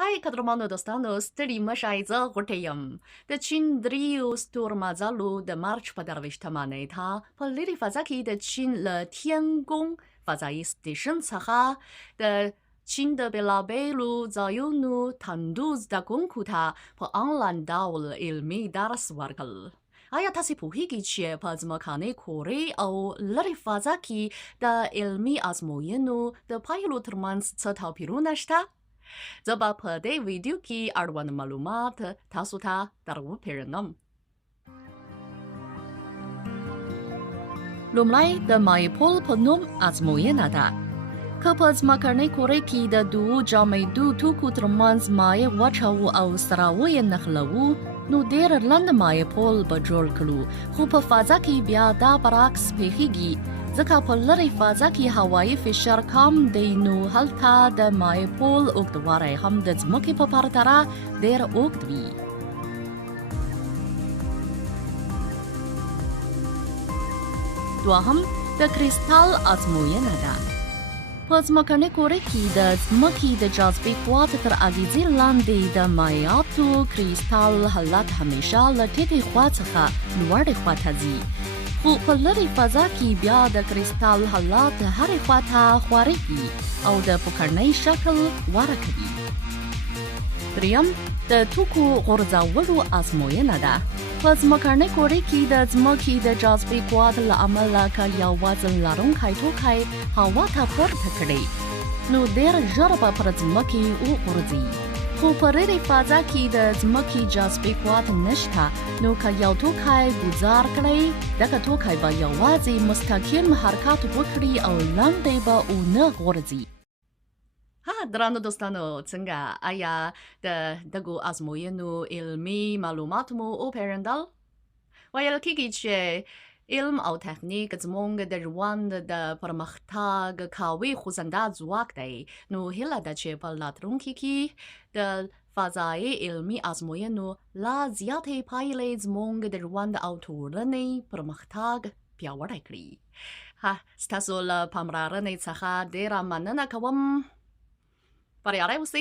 هاي قدرمانو دوستانو ستړي مشئ زه غوټې یم د چین دریو ستورمزلو د مارچ په 23 نیټه په لرې فضا کې د چین له تیانګونګ فضایي سټیشن څخه د چین د بېلابېلو ځایونو تاندو زده کوونکو ته په انلاین ډول علمي درس ورکړ. آیا تاسې پوهیږئ چې په ځمکنۍ کورې او لرې فضا کې د علمي ازموینو د پایلو ترمنځ څه توپیرونه شته؟ زه به په دې ویډیو کې اړوند مالومات تاسو ته دروپيژنم. لومړی د مایپول په نوم ازموینه ده. که په ځمکنۍ کورې کې د دوو جامدو توکو ترمنځ مایع واچوو او سراو یې نښلوو نو ډېر لنډ مایپول به جوړ کړو، خو په فضا کې بیا دا برعکس پیښیږي. ځکه په لرې فضا کې هوایي فشار کم دی نو هلته د مایپول اوږدوالی هم د ځمکې په پرتله ډېر اوږد وي. دوهم د کریستال ازموینه ده. په ځمکنۍ کورې کې د ځمکې د جاذبې قوت تر اغېزې لاندې د مایعاتو کریستال حالت همیشه له ټیټې خوا څخه لوړې خوا ته ځي، خو په لرې فضا کې بیا د کریستال حالات هرې خوا ته خوارېږي او د پوکڼۍ شکل غوره کوي. دریم د توکو غورځولو ازموینه ده. په ځمکنۍ کورې کې د ځمکې د جاذبې قوت له امله که یو وزن لرونکی توکی هوا ته پورته کړي نو ډېر ژر به پر ځمکې وغورځي، خو په لرې فضا کې د ځمکې جاذبې قوت نشته نو که یو توکی ګوزار کړئ دغه توکی به یوازې مستقیم حرکت وکړي او لاندې به ونه غورځي. درنو دوستانو، څنګه آیا د دغو ازموینو علمي معلومات مو وپېژندل؟ ویل کېږي چې علم او تخنیک زموږ د ژوند د پرمختګ قوي خوځنده ځواک دی، نو هیله ده چې په راتلونکي کې د فضایي علمي ازموینو لا زیاتې پایلې زموږ د ژوند او ټولنې پرمختګ پیاوړی کړي. ستاسو له پاملرنې څخه ډېره مننه کوم. بریالي اوسئ.